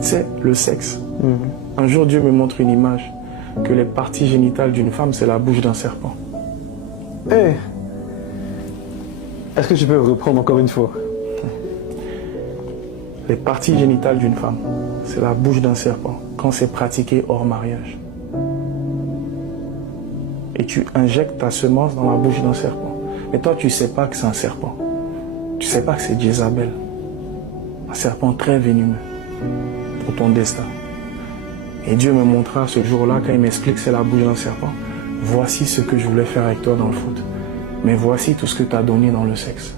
C'est le sexe. Un jour, Dieu me montre une image que les parties génitales d'une femme, c'est la bouche d'un serpent. Eh, est-ce que tu peux reprendre encore une fois? Les parties génitales d'une femme, c'est la bouche d'un serpent quand c'est pratiqué hors mariage. Et tu injectes ta semence dans la bouche d'un serpent. Mais toi, tu ne sais pas que c'est un serpent. Tu ne sais pas que c'est Jézabel. Un serpent très venimeux pour ton destin. Et Dieu me montra ce jour-là, quand il m'explique que c'est la bouche d'un serpent, voici ce que je voulais faire avec toi dans le foot. Mais voici tout ce que tu as donné dans le sexe.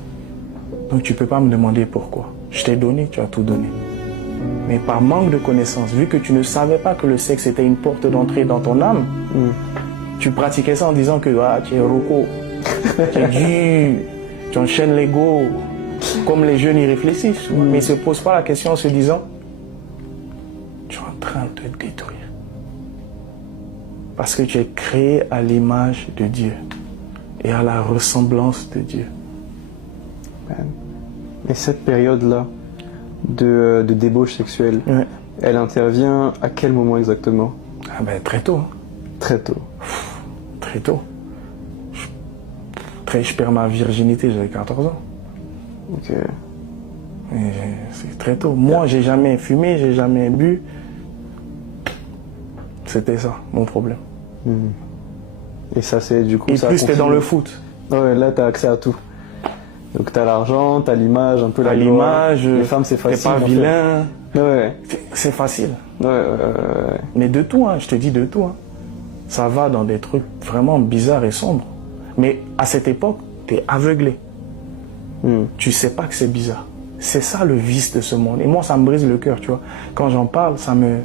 Donc tu ne peux pas me demander pourquoi. Je t'ai donné, tu as tout donné. Mais par manque de connaissance, vu que tu ne savais pas que le sexe était une porte d'entrée dans ton âme, tu pratiquais ça en disant que tu es roco, tu es dur, tu enchaînes l'ego, comme les jeunes y réfléchissent. Mais ils ne se posent pas la question en se disant, tu es en train de te détruire. Parce que tu es créé à l'image de Dieu et à la ressemblance de Dieu. Et cette période-là de débauche sexuelle, elle intervient à quel moment exactement? Ah ben, très tôt. Très tôt. Très tôt. Je perds ma virginité, j'avais 14 ans. Ok. C'est très tôt. Moi, j'ai jamais fumé, j'ai jamais bu. C'était ça, mon problème. Et ça, c'est du coup... Et ça plus t'es dans le foot. Ouais, là, t'as accès à tout. Donc t'as l'argent, t'as l'image, un peu la gloire. L'image, les femmes, c'est facile. T'es pas vilain. Ouais. C'est facile. Ouais. Mais de tout, hein, je te dis de tout. Hein. Ça va dans des trucs vraiment bizarres et sombres. Mais à cette époque, t'es aveuglé. Tu sais pas que c'est bizarre. C'est ça le vice de ce monde. Et moi, ça me brise le cœur, tu vois. Quand j'en parle, ça me...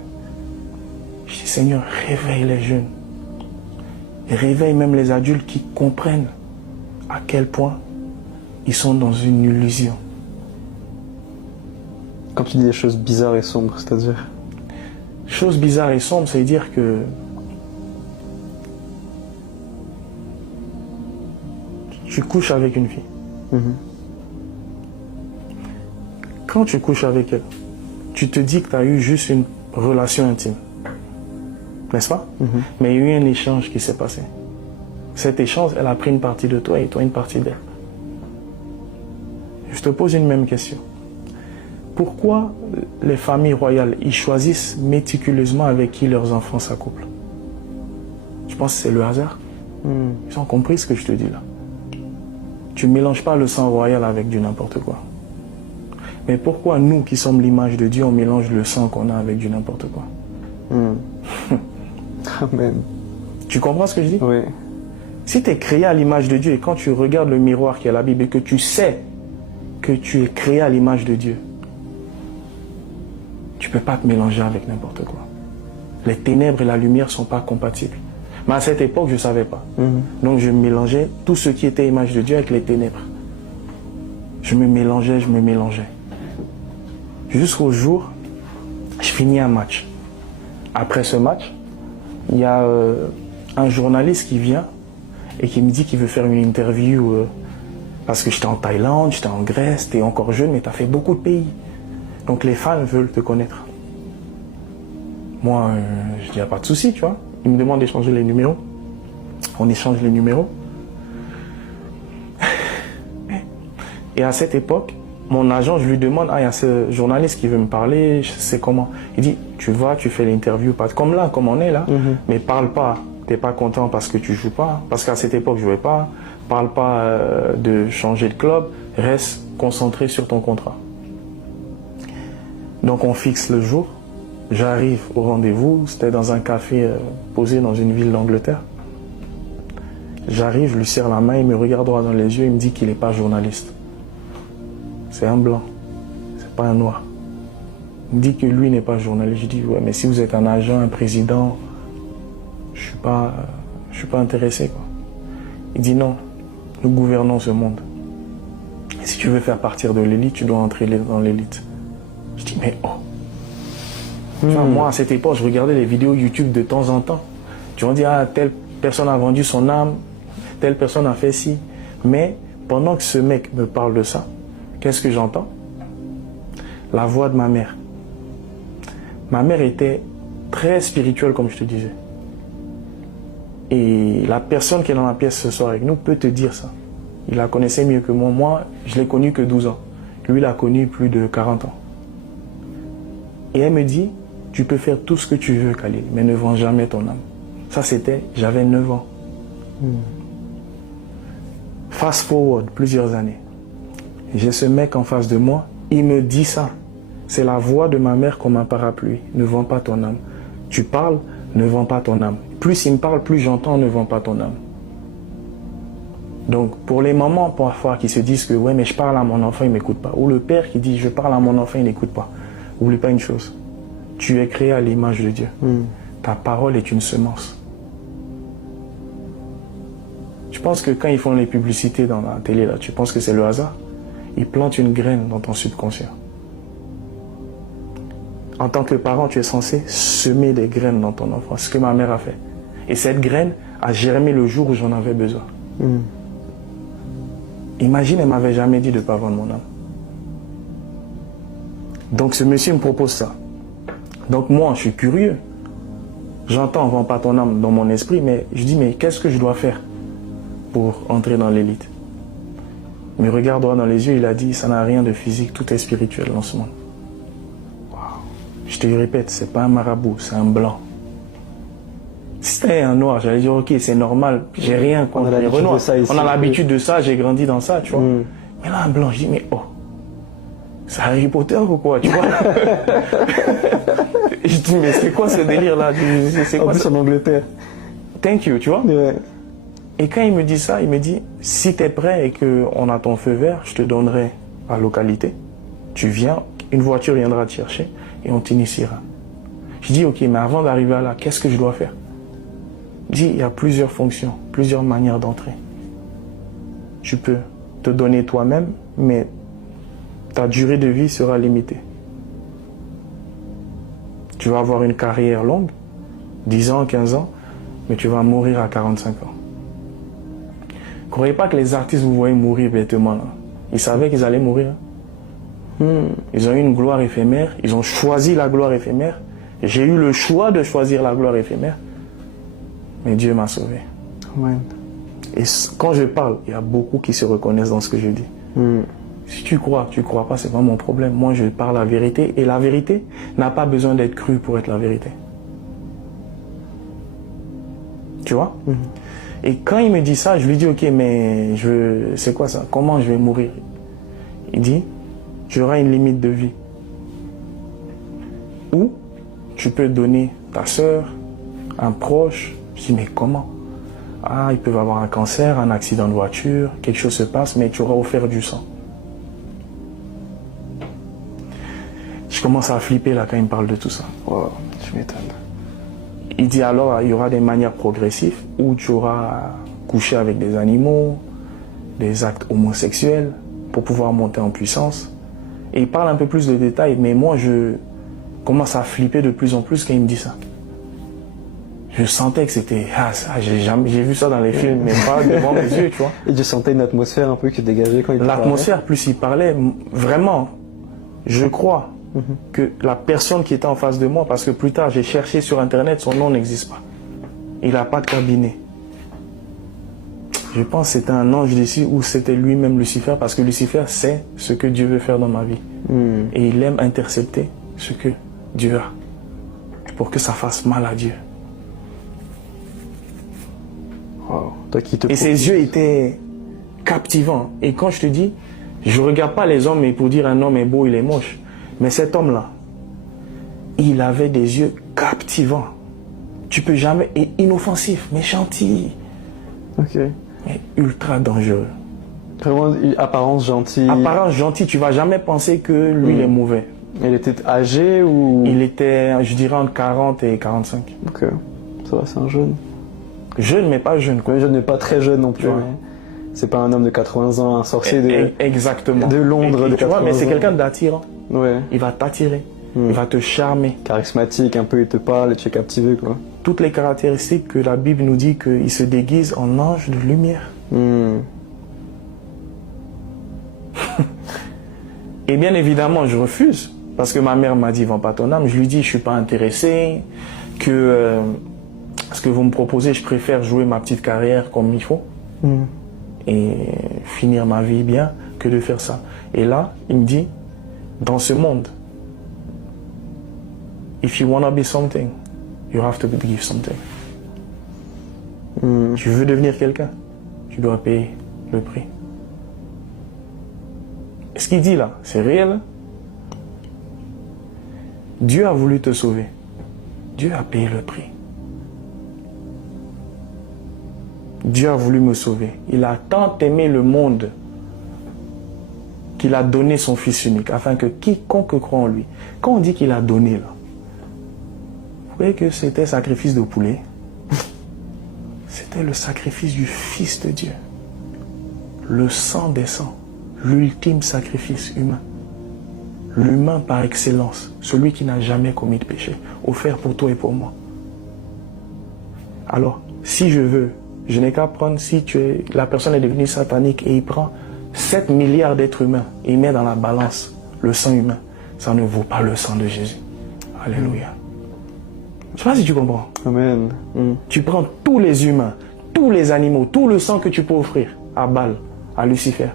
Je dis, Seigneur, réveille les jeunes. Et réveille même les adultes qui comprennent à quel point ils sont dans une illusion. Quand tu dis des choses bizarres et sombres, c'est-à-dire? Choses bizarres et sombres, c'est dire que tu couches avec une fille. Quand tu couches avec elle, tu te dis que tu as eu juste une relation intime. N'est-ce pas? Mais il y a eu un échange qui s'est passé. Cet échange, elle a pris une partie de toi et toi une partie d'elle. Je te pose une même question. Pourquoi les familles royales, ils choisissent méticuleusement avec qui leurs enfants s'accouplent? Je pense que c'est le hasard. Ils ont compris ce que je te dis là. Tu ne mélanges pas le sang royal avec du n'importe quoi. Mais pourquoi nous qui sommes l'image de Dieu, on mélange le sang qu'on a avec du n'importe quoi? Amen. Tu comprends ce que je dis? Oui. Si tu es créé à l'image de Dieu et quand tu regardes le miroir qui est la Bible et que tu sais que tu es créé à l'image de Dieu, tu ne peux pas te mélanger avec n'importe quoi. Les ténèbres et la lumière ne sont pas compatibles. Mais à cette époque, je ne savais pas. Donc je mélangeais tout ce qui était image de Dieu avec les ténèbres. Je me mélangeais. Jusqu'au jour, je finis un match. Après ce match, il y a un journaliste qui vient et qui me dit qu'il veut faire une interview parce que j'étais en Thaïlande, j'étais en Grèce, t'es encore jeune mais tu as fait beaucoup de pays. Donc les fans veulent te connaître. Moi, je dis, il n'y a pas de souci, tu vois. Il me demande d'échanger les numéros. On échange les numéros. Et à cette époque, mon agent, je lui demande, il y a ce journaliste qui veut me parler, c'est comment? Il dit, tu vas, tu fais l'interview, comme là, comme on est là, mais parle pas. T'es pas content parce que tu joues pas, parce qu'à cette époque, je jouais pas. Parle pas de changer de club, reste concentré sur ton contrat. Donc on fixe le jour, j'arrive au rendez-vous, c'était dans un café posé dans une ville d'Angleterre. J'arrive, je lui serre la main, il me regarde droit dans les yeux, il me dit qu'il n'est pas journaliste. C'est un blanc, c'est pas un noir. Il me dit que lui n'est pas journaliste. Je dis, ouais, mais si vous êtes un agent, un président, je suis pas intéressé, quoi. Il dit non, nous gouvernons ce monde. Et si tu veux faire partir de l'élite, tu dois entrer dans l'élite. Je dis, mais oh. Enfin, moi, à cette époque, je regardais les vidéos YouTube de temps en temps. Tu vas dire, ah, telle personne a vendu son âme, telle personne a fait ci. Mais pendant que ce mec me parle de ça, qu'est-ce que j'entends? La voix de ma mère. Ma mère était très spirituelle, comme je te disais. Et la personne qui est dans la pièce ce soir avec nous peut te dire ça. Il la connaissait mieux que moi. Moi, je l'ai connue que 12 ans. Lui, il l'a connue plus de 40 ans. Et elle me dit, tu peux faire tout ce que tu veux, Khalil, mais ne vends jamais ton âme. Ça, j'avais 9 ans. Fast forward, plusieurs années. J'ai ce mec en face de moi, il me dit ça. C'est la voix de ma mère comme un parapluie. Ne vends pas ton âme. Tu parles, ne vends pas ton âme. Plus il me parle, plus j'entends, ne vends pas ton âme. Donc, pour les mamans parfois qui se disent que ouais, mais je parle à mon enfant, il ne m'écoute pas. Ou le père qui dit je parle à mon enfant, il n'écoute pas. N'oublie pas une chose. Tu es créé à l'image de Dieu. Ta parole est une semence. Tu penses que quand ils font les publicités dans la télé, là, tu penses que c'est le hasard? Ils plantent une graine dans ton subconscient. En tant que parent, tu es censé semer des graines dans ton enfant. C'est ce que ma mère a fait. Et cette graine a germé le jour où j'en avais besoin. Imagine, elle ne m'avait jamais dit de ne pas vendre mon âme. Donc ce monsieur me propose ça. Donc moi, je suis curieux. J'entends, vends pas ton âme dans mon esprit, mais je dis, mais qu'est-ce que je dois faire pour entrer dans l'élite? Il me regarde droit dans les yeux, il a dit, ça n'a rien de physique, tout est spirituel dans ce monde. Wow. Je te répète, c'est pas un marabout, c'est un blanc. Si c'était un noir, j'allais dire, ok, c'est normal, j'ai rien contre les renois. On a l'habitude de ça, j'ai grandi dans ça, tu vois. Mais là, un blanc, je dis, mais oh, c'est Harry Potter ou quoi, tu vois? Je dis, mais c'est quoi ce délire-là? C'est quoi en Angleterre. Thank you, tu vois? Ouais. Et quand il me dit ça, il me dit, si tu es prêt et qu'on a ton feu vert, je te donnerai la localité. Tu viens, une voiture viendra te chercher et on t'initiera. Je dis, ok, mais avant d'arriver là, qu'est-ce que je dois faire? Il dit, il y a plusieurs fonctions, plusieurs manières d'entrer. Tu peux te donner toi-même, mais ta durée de vie sera limitée. Tu vas avoir une carrière longue, 10 ans, 15 ans, mais tu vas mourir à 45 ans. Ne croyez pas que les artistes vous voyez mourir bêtement là. Ils savaient qu'ils allaient mourir. Ils ont eu une gloire éphémère, ils ont choisi la gloire éphémère. J'ai eu le choix de choisir la gloire éphémère, mais Dieu m'a sauvé. Ouais. Et quand je parle, il y a beaucoup qui se reconnaissent dans ce que je dis. Si tu crois pas, c'est pas mon problème. Moi, je parle la vérité, et la vérité n'a pas besoin d'être crue pour être la vérité. Tu vois? Et quand il me dit ça, je lui dis, ok, mais c'est quoi ça? Comment je vais mourir? Il dit, tu auras une limite de vie. Ou tu peux donner ta soeur, un proche. Je dis, mais comment? Ah, ils peuvent avoir un cancer, un accident de voiture, quelque chose se passe, mais tu auras offert du sang. Je commence à flipper là quand il me parle de tout ça. Wow, tu m'étonnes. Il dit alors, il y aura des manières progressives où tu auras couché avec des animaux, des actes homosexuels pour pouvoir monter en puissance. Et il parle un peu plus de détails, mais moi je commence à flipper de plus en plus quand il me dit ça. Je sentais que c'était... j'ai vu ça dans les films, mais pas devant mes yeux, tu vois. Et tu sentais une atmosphère un peu qui dégageait quand il parlait. L'atmosphère, plus il parlait, vraiment, je crois que la personne qui était en face de moi, parce que plus tard j'ai cherché sur internet, son nom n'existe pas. Il n'a pas de cabinet. Je pense que c'était un ange d'ici ou c'était lui-même Lucifer, parce que Lucifer sait ce que Dieu veut faire dans ma vie. Et il aime intercepter ce que Dieu a, pour que ça fasse mal à Dieu. Wow. Et ses yeux étaient captivants. Et quand je te dis, je ne regarde pas les hommes mais pour dire un homme est beau, il est moche. Mais cet homme-là, il avait des yeux captivants. Tu peux jamais... Et inoffensif, mais gentil. Ok. Mais ultra dangereux. Vraiment, apparence gentille. Apparence gentille, tu ne vas jamais penser que lui, il est mauvais. Il était âgé ou... Il était, je dirais, entre 40 et 45. Ok. Ça va, c'est un jeune. Jeune, mais pas jeune, quoi. Jeune, mais pas très jeune non plus. Ouais. C'est pas un homme de 80 ans, un sorcier de... Exactement. De Londres, de 80 ans. Tu vois, mais c'est quelqu'un d'attirant. Ouais. Il va t'attirer. Il va te charmer. Charismatique, un peu, il te parle et tu es captivé, quoi. Toutes les caractéristiques que la Bible nous dit qu'il se déguise en ange de lumière. Et bien évidemment, je refuse. Parce que ma mère m'a dit, vends pas ton âme. Je lui dis, je suis pas intéressé, que ce que vous me proposez, je préfère jouer ma petite carrière comme il faut et finir ma vie bien que de faire ça. Et là, il me dit, dans ce monde, if you wanna be something, you have to give something. Tu veux devenir quelqu'un, tu dois payer le prix. Et ce qu'il dit là, c'est réel. Dieu a voulu te sauver. Dieu a payé le prix. Dieu a voulu me sauver. Il a tant aimé le monde qu'il a donné son Fils unique, afin que quiconque croit en lui. Quand on dit qu'il a donné, là, vous voyez que c'était sacrifice de poulet. C'était le sacrifice du Fils de Dieu. Le sang des sangs. L'ultime sacrifice humain. L'humain par excellence. Celui qui n'a jamais commis de péché. Offert pour toi et pour moi. Alors, si je veux, je n'ai qu'à prendre, si la personne est devenue satanique et il prend 7 milliards d'êtres humains et il met dans la balance le sang humain, ça ne vaut pas le sang de Jésus. Alléluia. Je ne sais pas si tu comprends. Amen. Tu prends tous les humains, tous les animaux, tout le sang que tu peux offrir à Baal, à Lucifer,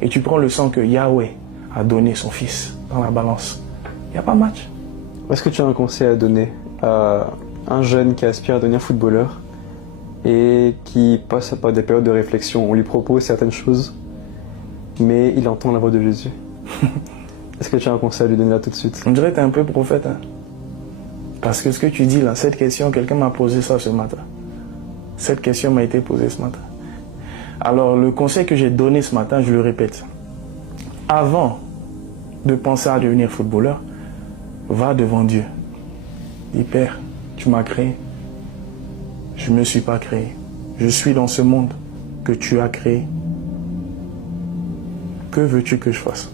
et tu prends le sang que Yahweh a donné son Fils dans la balance. Il n'y a pas match. Est-ce que tu as un conseil à donner à un jeune qui aspire à devenir footballeur et qui passe par des périodes de réflexion? On lui propose certaines choses, mais il entend la voix de Jésus. Est-ce que tu as un conseil à lui donner là tout de suite? On dirait que tu es un peu prophète. Hein? Parce que ce que tu dis là, cette question, quelqu'un m'a posé ça ce matin. Cette question m'a été posée ce matin. Alors le conseil que j'ai donné ce matin, je le répète. Avant de penser à devenir footballeur, va devant Dieu. Dis, Père, tu m'as créé. Je ne me suis pas créé. Je suis dans ce monde que tu as créé. Que veux-tu que je fasse?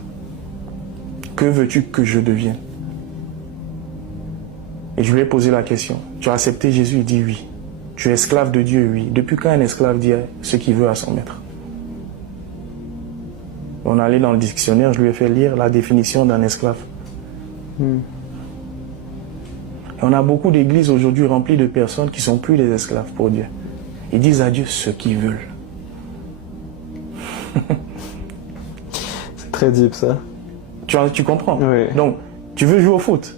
Que veux-tu que je devienne? Et je lui ai posé la question. Tu as accepté Jésus? Il dit oui. Tu es esclave de Dieu? Oui. Depuis quand un esclave dit ce qu'il veut à son maître? On est allé dans le dictionnaire, je lui ai fait lire la définition d'un esclave. Et on a beaucoup d'églises aujourd'hui remplies de personnes qui ne sont plus des esclaves pour Dieu. Ils disent à Dieu ce qu'ils veulent. C'est très deep ça. Tu comprends? Oui. Donc, tu veux jouer au foot?